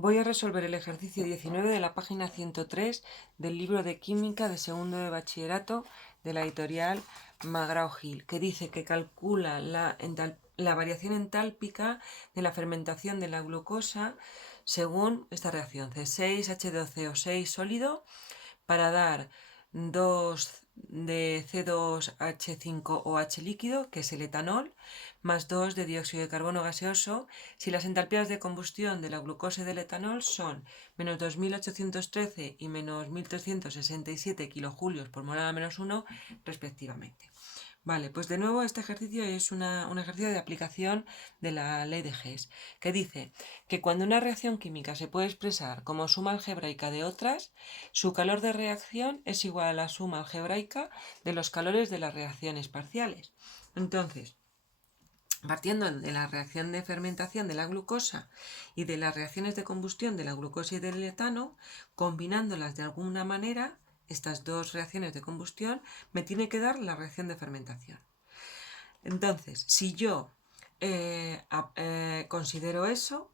Voy a resolver el ejercicio 19 de la página 103 del libro de Química de segundo de bachillerato de la editorial McGraw-Hill, que dice que calcula la variación entálpica de la fermentación de la glucosa según esta reacción C6H12O6 sólido para dar 2 de C2H5OH líquido, que es el etanol, más 2 de dióxido de carbono gaseoso, si las entalpías de combustión de la glucosa y del etanol son menos 2813 y menos 1367 kilojulios por mol a la menos 1, respectivamente. Vale, pues de nuevo este ejercicio es un ejercicio de aplicación de la ley de Hess, que dice que cuando una reacción química se puede expresar como suma algebraica de otras, su calor de reacción es igual a la suma algebraica de los calores de las reacciones parciales. Entonces, partiendo de la reacción de fermentación de la glucosa y de las reacciones de combustión de la glucosa y del etano, combinándolas de alguna manera, estas dos reacciones de combustión, me tiene que dar la reacción de fermentación. Entonces, si yo considero eso,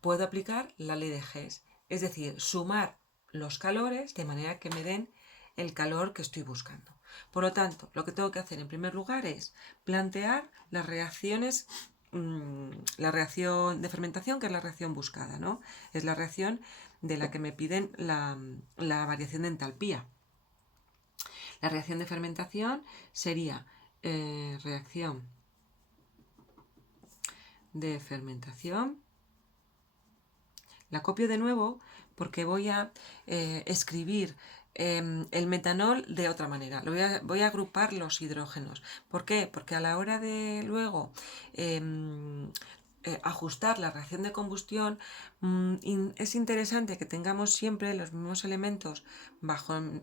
puedo aplicar la ley de Hess, es decir, sumar los calores de manera que me den el calor que estoy buscando. Por lo tanto, lo que tengo que hacer en primer lugar es plantear las reacciones, la reacción de fermentación, que es la reacción buscada, ¿no? Es la reacción de la que me piden la variación de entalpía. La reacción de fermentación sería reacción de fermentación. La copio de nuevo porque voy a escribir el metanol de otra manera. Voy a agrupar los hidrógenos. ¿Por qué? Porque a la hora de luego ajustar la reacción de combustión, es interesante que tengamos siempre los mismos elementos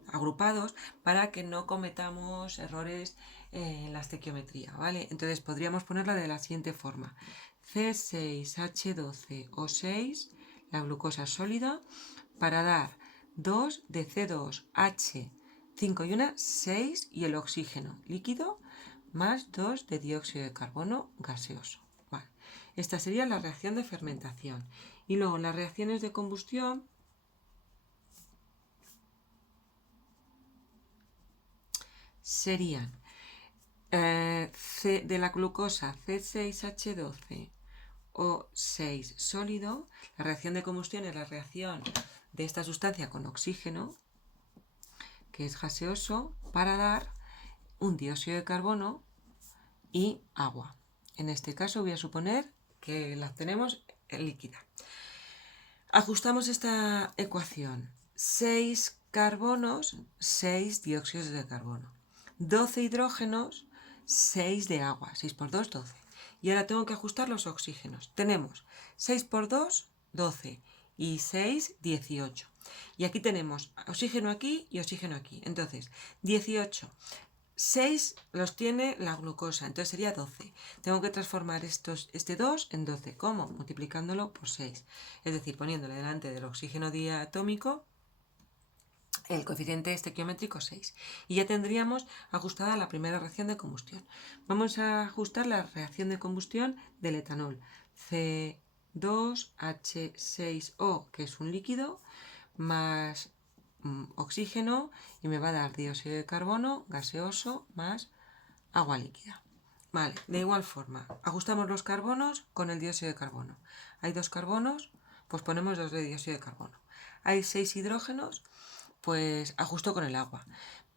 agrupados para que no cometamos errores en la estequiometría, ¿vale? Entonces podríamos ponerla de la siguiente forma: C6H12O6, la glucosa sólida, para dar 2 de C2H5 y 6 y el oxígeno líquido, más 2 de dióxido de carbono gaseoso. Vale. Esta sería la reacción de fermentación. Y luego las reacciones de combustión serían de la glucosa C6H12O6 sólido. La reacción de combustión es la reacción de esta sustancia con oxígeno, que es gaseoso, para dar un dióxido de carbono y agua. En este caso voy a suponer que la tenemos líquida. Ajustamos esta ecuación: 6 carbonos, 6 dióxidos de carbono, 12 hidrógenos, 6 de agua, 6 por 2, 12. Y ahora tengo que ajustar los oxígenos. Tenemos 6 por 2, 12, y 6, 18. Y aquí tenemos oxígeno aquí y oxígeno aquí. Entonces, 18. 6 los tiene la glucosa, entonces sería 12. Tengo que transformar este 2 en 12. ¿Cómo? Multiplicándolo por 6. Es decir, poniéndole delante del oxígeno diatómico el coeficiente estequiométrico 6. Y ya tendríamos ajustada la primera reacción de combustión. Vamos a ajustar la reacción de combustión del etanol. C2H6O, que es un líquido, más oxígeno, y me va a dar dióxido de carbono gaseoso más agua líquida. Vale, de igual forma, ajustamos los carbonos con el dióxido de carbono. Hay 2 carbonos, pues ponemos 2 de dióxido de carbono. Hay 6 hidrógenos, pues ajusto con el agua.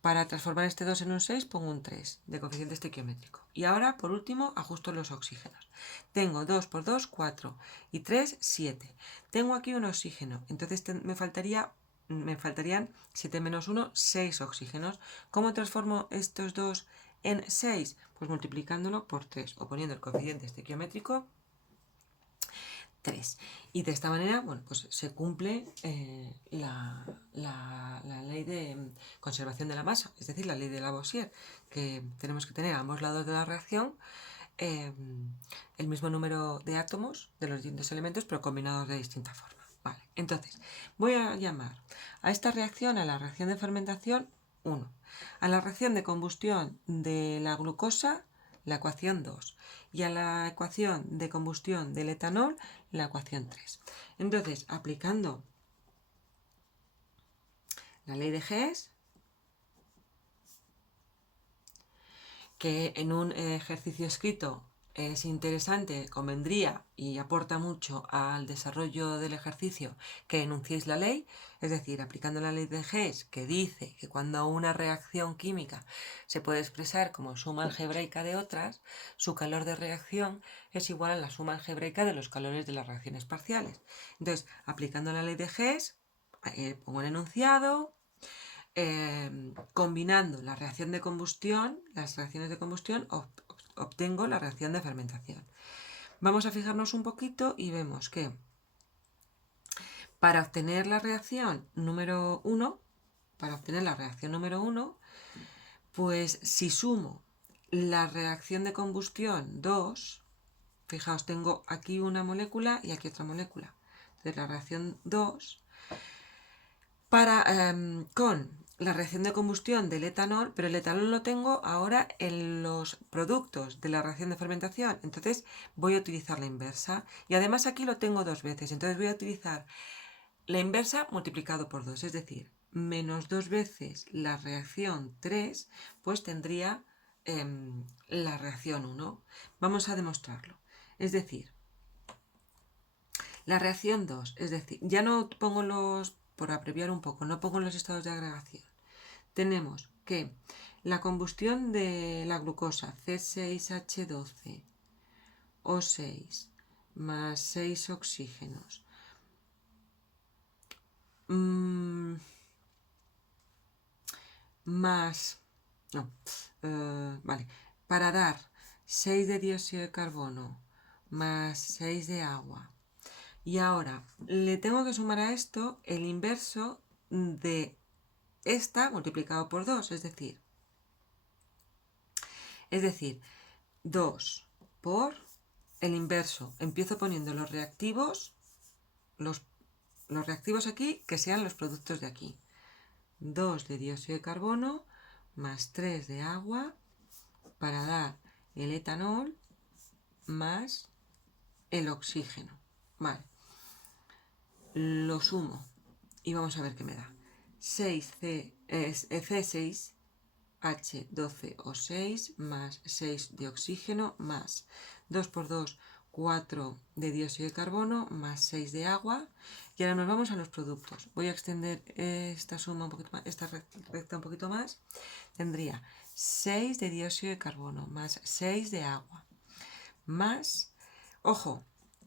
Para transformar este 2 en un 6 pongo un 3 de coeficiente estequiométrico. Y ahora, por último, ajusto los oxígenos. Tengo 2 por 2, 4 y 3, 7. Tengo aquí un oxígeno, entonces me faltarían 7 menos 1, 6 oxígenos. ¿Cómo transformo estos 2 en 6? Pues multiplicándolo por 3 o poniendo el coeficiente estequiométrico 3. Y de esta manera, bueno, pues se cumple la ley de conservación de la masa, es decir, la ley de Lavoisier, que tenemos que tener a ambos lados de la reacción el mismo número de átomos de los distintos elementos, pero combinados de distinta forma. Vale, entonces voy a llamar a esta reacción, a la reacción de fermentación, 1. A la reacción de combustión de la glucosa, la ecuación 2. Y a la ecuación de combustión del etanol, la ecuación 3. Entonces, aplicando la ley de Hess, que en un ejercicio escrito es interesante, convendría y aporta mucho al desarrollo del ejercicio que enunciéis la ley, es decir, aplicando la ley de Hess, que dice que cuando una reacción química se puede expresar como suma algebraica de otras, su calor de reacción es igual a la suma algebraica de los calores de las reacciones parciales. Entonces, aplicando la ley de Hess, pongo el enunciado, combinando la reacción de combustión, las reacciones de combustión, obtengo la reacción de fermentación. Vamos a fijarnos un poquito y vemos que para obtener la reacción número 1, pues si sumo la reacción de combustión 2, fijaos, tengo aquí una molécula y aquí otra molécula. Entonces la reacción 2, con la reacción de combustión del etanol, pero el etanol lo tengo ahora en los productos de la reacción de fermentación, entonces voy a utilizar la inversa. Y además aquí lo tengo dos veces, entonces voy a utilizar la inversa multiplicado por 2, es decir, menos 2 veces la reacción 3, pues tendría la reacción 1. Vamos a demostrarlo. Es decir, la reacción 2, es decir, ya no pongo por abreviar un poco, no pongo los estados de agregación. Tenemos que la combustión de la glucosa C6H12O6 más 6 oxígenos más, no, vale, para dar 6 de dióxido de carbono más 6 de agua. Y ahora le tengo que sumar a esto el inverso de esta multiplicado por 2, es decir, 2 por el inverso. Empiezo poniendo los reactivos, los reactivos aquí, que sean los productos de aquí. 2 de dióxido de carbono más 3 de agua para dar el etanol más el oxígeno. Vale. Lo sumo y vamos a ver qué me da. C6H12O6 más 6 de oxígeno más 2 por 2, 4 de dióxido de carbono más 6 de agua. Y ahora nos vamos a los productos. Voy a extender esta suma un poquito más, esta recta un poquito más. Tendría 6 de dióxido de carbono más 6 de agua más, ojo,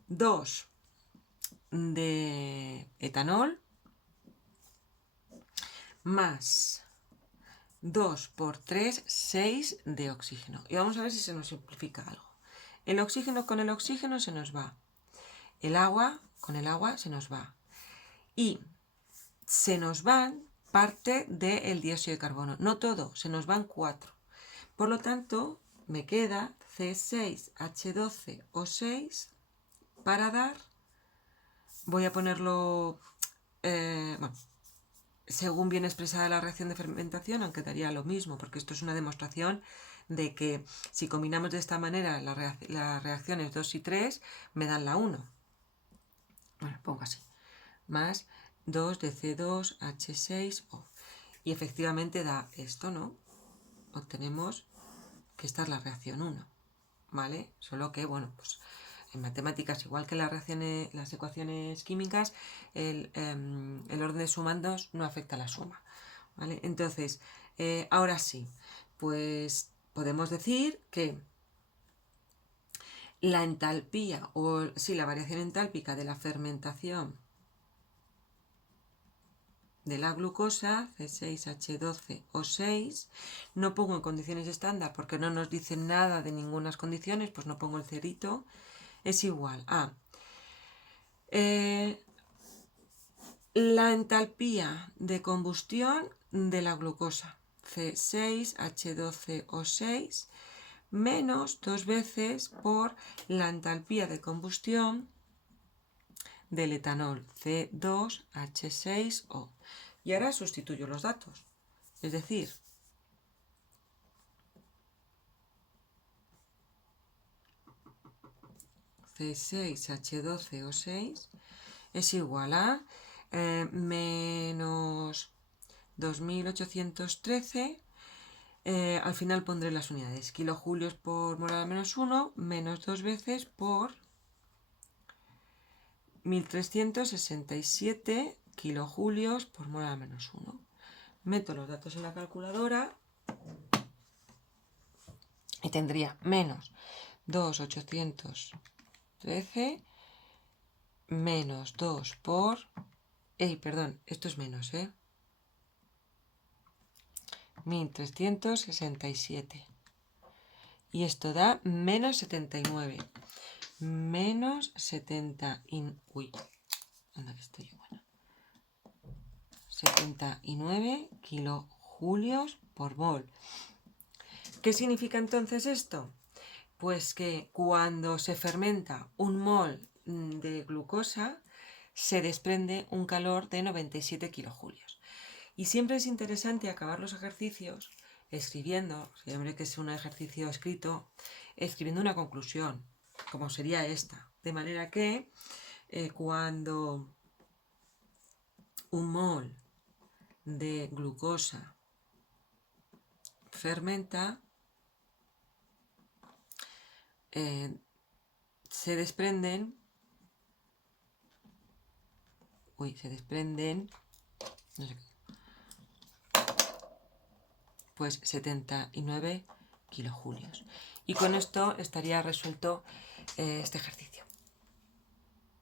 2 de etanol más 2 por 3, 6 de oxígeno. Y vamos a ver si se nos simplifica algo. El oxígeno con el oxígeno se nos va. El agua con el agua se nos va. Y se nos van parte del dióxido de carbono. No todo, se nos van 4. Por lo tanto, me queda C6H12O6 para dar, voy a ponerlo, bueno, según viene expresada la reacción de fermentación, aunque daría lo mismo, porque esto es una demostración de que si combinamos de esta manera las reacciones 2 y 3, me dan la 1. Bueno, pongo así. Más 2 de C2H6O. Y efectivamente da esto, ¿no? Obtenemos que esta es la reacción 1, ¿vale? Solo que, bueno, pues en matemáticas, igual que las ecuaciones químicas, el orden de sumandos no afecta a la suma, ¿vale? Entonces, ahora sí, pues podemos decir que la entalpía, la variación entálpica de la fermentación de la glucosa, C6H12O6, no pongo en condiciones estándar porque no nos dicen nada de ninguna condiciones, pues no pongo el cerito, es igual a la entalpía de combustión de la glucosa, C6H12O6, menos 2 veces por la entalpía de combustión del etanol, C2H6O. Y ahora sustituyo los datos. Es decir, C6H12O6 es igual a menos 2813. Al final pondré las unidades. Kilojulios por mol menos 1 menos 2 veces por 1367 kilojulios por mol menos 1. Meto los datos en la calculadora y tendría menos 2,813 menos 2 por... perdón, esto es menos, 1367. Y esto da menos 79. Menos 70... Uy, anda que estoy buena. 79 kilojulios por mol. ¿Qué significa entonces esto? Pues que cuando se fermenta un mol de glucosa, se desprende un calor de 97 kilojulios. Y siempre es interesante acabar los ejercicios escribiendo, siempre que es un ejercicio escrito, escribiendo una conclusión, como sería esta. De manera que cuando un mol de glucosa fermenta, se desprenden, no sé, pues 79 kilojulios. Y con esto estaría resuelto este ejercicio.